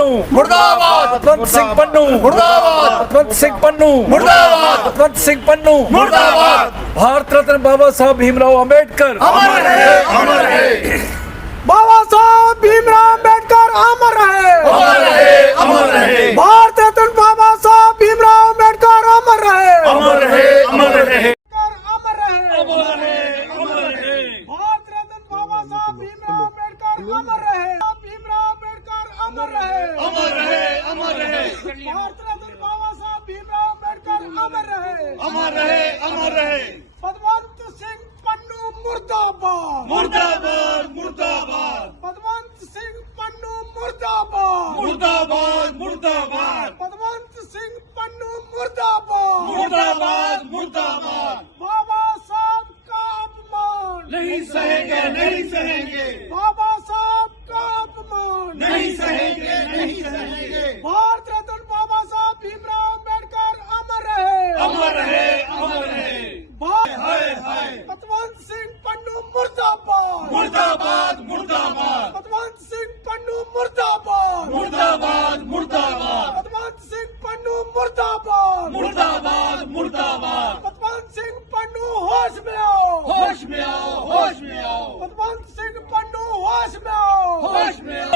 पन्नू मुर्दाबाद, पतवंत सिंह पन्नू मुर्दाबाद, पतवंत सिंह पन्नू मुर्दाबाद, पतवंत सिंह पन्नू मुर्दाबाद। भारत रत्न बाबा साहब भीमराव अंबेडकर अमर रहे, अमर रहे, बाबा साहब भीमराव अंबेडकर अमर रहे, अमर रहे, अमर रहे, भारत रत्न बाबा साहब भीमराव अंबेडकर अमर रहे, अमर रहे, अमर रहे, अमर रहे, भारत रत्न बाबा साहब भीमराव अंबेडकर अमर रहे, भीमराव अंबेडकर अमर रहे, अमर रहे, अमर रहे, भारत रत्न बाबा साहब भीमराव अंबेडकर अमर रहे, अमर रहे, अमर रहे। पतवंत सिंह पन्नू मुर्दाबाद, मुर्दाबाद, मुर्दाबाद, पतवंत सिंह पन्नू मुर्दाबाद, मुर्दाबाद, मुर्दाबाद, पतवंत सिंह पन्नू मुर्दाबाद, मुर्दाबाद, मुर्दाबाद। बाबा साहब का अपमान नहीं सहेंगे, नहीं सहेंगे, बाबा साहब का अपमान नहीं सहेंगे, नहीं सहेंगे। भारत रत्न बाबा साहब भीमराव अंबेडकर अमर रहे, अमर रहे, अमर रहे। हाय, हाय। पतवंत सिंह पन्नू मुर्दाबाद, मुर्दाबाद, मुर्दाबाद, पतवंत सिंह पन्नू मुर्दाबाद, मुर्दाबाद, मुर्दाबाद, पतवंत सिंह पन्नू मुर्दाबाद, मुर्दाबाद, मुर्दाबाद। पतवंत सिंह पन्नू होश में आओ, होश में आओ, होश में आओ, पतवंत सिंह पन्नू होश में आओ, होश में आओ।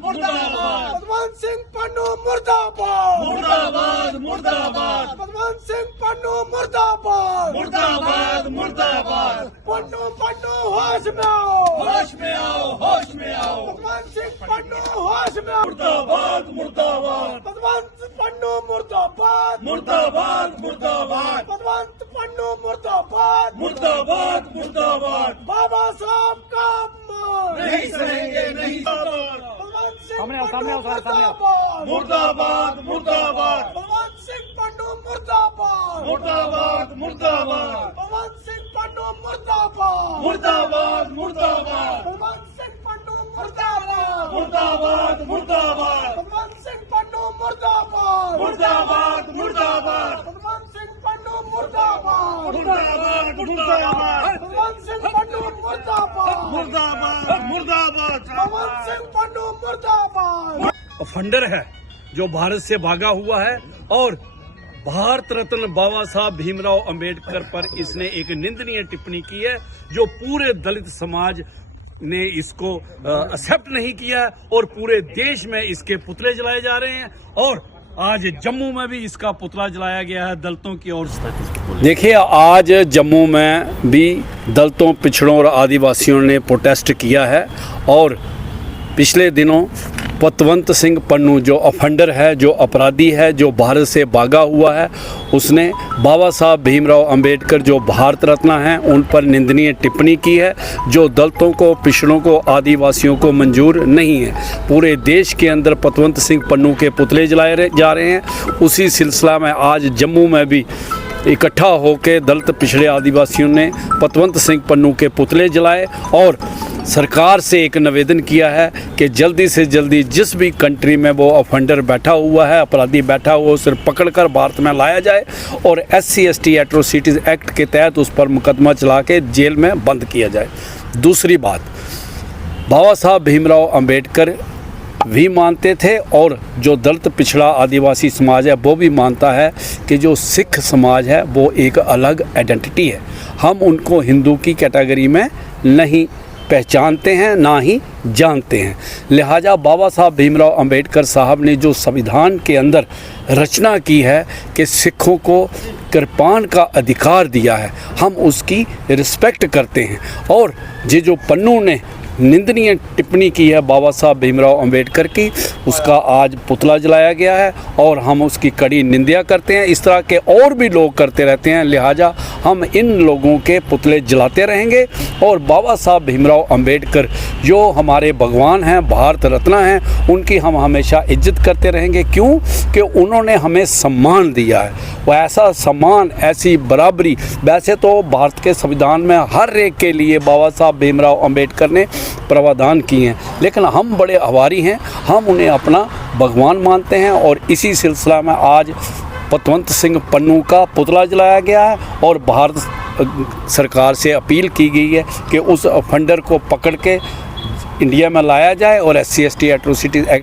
मुर्दाबाद, पतवंत सिंह पन्नू मुर्दाबाद, मुर्दाबाद, मुर्दाबाद, पतवंत सिंह पन्नू मुर्दाबाद, मुर्दाबाद, मुर्दाबाद। पन्नू पन्नू होश में आओ, होश में आओ, होश में आओ। पतवंत सिंह पन्नू होश में आओ, मुर्दाबाद, मुर्दाबाद, पतवंत पन्नू मुर्दाबाद, मुर्दाबाद, मुर्दाबाद, पतवंत पन्नू मुर्दाबाद, मुर्दाबाद, मुर्दाबाद। बाबा साहब का अपमान नहीं सहेंगे, नहीं। पतवंत सिंह पन्नू मुर्दाबाद, मुर्दाबाद, मुर्दाबाद, पतवंत सिंह पन्नू मुर्दाबाद, मुर्दाबाद, मुर्दाबाद, पतवंत सिंह पन्नू मुर्दाबाद, मुर्दाबाद, मुर्दाबाद, पतवंत सिंह पन्नू मुर्दाबाद, मुर्दाबाद, मुर्दाबाद, पतवंत सिंह पन्नू मुर्दाबाद, मुर्दाबाद, मुर्दाबाद, पतवंत सिंह पन्नू मुर्दाबाद, मुर्दाबाद, मुर्दाबाद, पतवंत सिंह पन्नू मुर्दाबाद, मुर्दाबाद, मुर्दाबाद। पतवंत सिंह पन्नू मुर्दाबाद। ऑफेंडर है जो भारत से भागा हुआ है और भारत रत्न बाबा साहब भीमराव अंबेडकर पर इसने एक निंदनीय टिप्पणी की है जो पूरे दलित समाज ने इसको एक्सेप्ट नहीं किया और पूरे देश में इसके पुतले जलाए जा रहे हैं और आज जम्मू में भी इसका पुतला जलाया गया है दलितों की ओर से। देखिए आज जम्मू में भी दलितों, पिछड़ों और आदिवासियों ने प्रोटेस्ट किया है और पिछले दिनों पतवंत सिंह पन्नू जो ऑफेंडर है, जो अपराधी है, जो भारत से भागा हुआ है, उसने बाबा साहब भीमराव अंबेडकर जो भारत रत्न हैं उन पर निंदनीय टिप्पणी की है जो दलितों को, पिछड़ों को, आदिवासियों को मंजूर नहीं है। पूरे देश के अंदर पतवंत सिंह पन्नू के पुतले जलाए जा रहे हैं। उसी सिलसिला में आज जम्मू में भी इकट्ठा होकर दलित, पिछड़े, आदिवासियों ने पतवंत सिंह पन्नू के पुतले जलाए और सरकार से एक निवेदन किया है कि जल्दी से जल्दी जिस भी कंट्री में वो ऑफेंडर बैठा हुआ है, अपराधी बैठा हुआ, उसे पकड़कर भारत में लाया जाए और SC/ST एट्रोसिटीज़ एक्ट के तहत उस पर मुकदमा चला के जेल में बंद किया जाए। दूसरी बात, बाबा साहब भीमराव अंबेडकर भी मानते थे और जो दलित, पिछड़ा, आदिवासी समाज है वो भी मानता है कि जो सिख समाज है वो एक अलग आइडेंटिटी है। हम उनको हिंदू की कैटेगरी में नहीं पहचानते हैं, ना ही जानते हैं। लिहाजा बाबा साहब भीमराव अंबेडकर साहब ने जो संविधान के अंदर रचना की है कि सिखों को कृपाण का अधिकार दिया है, हम उसकी रिस्पेक्ट करते हैं। और ये जो पन्नू ने निंदनीय टिप्पणी की है बाबा साहब भीमराव अंबेडकर की, उसका आज पुतला जलाया गया है और हम उसकी कड़ी निंदा करते हैं। इस तरह के और भी लोग करते रहते हैं, लिहाजा हम इन लोगों के पुतले जलाते रहेंगे और बाबा साहब भीमराव अंबेडकर जो हमारे भगवान हैं, भारत रत्न हैं, उनकी हम हमेशा इज्जत करते रहेंगे। क्यों कि उन्होंने हमें सम्मान दिया है। वो ऐसा सम्मान, ऐसी बराबरी, वैसे तो भारत के संविधान में हर एक के लिए बाबा साहब भीमराव अंबेडकर ने प्रावधान किए हैं, लेकिन हम बड़े आभारी हैं, हम उन्हें अपना भगवान मानते हैं और इसी सिलसिला में आज पतवंत सिंह पन्नू का पुतला जलाया गया है और भारत सरकार से अपील की गई है कि उस ऑफेंडर को पकड़ के इंडिया में लाया जाए और SC/ST एट्रोसिटीज़ एक्ट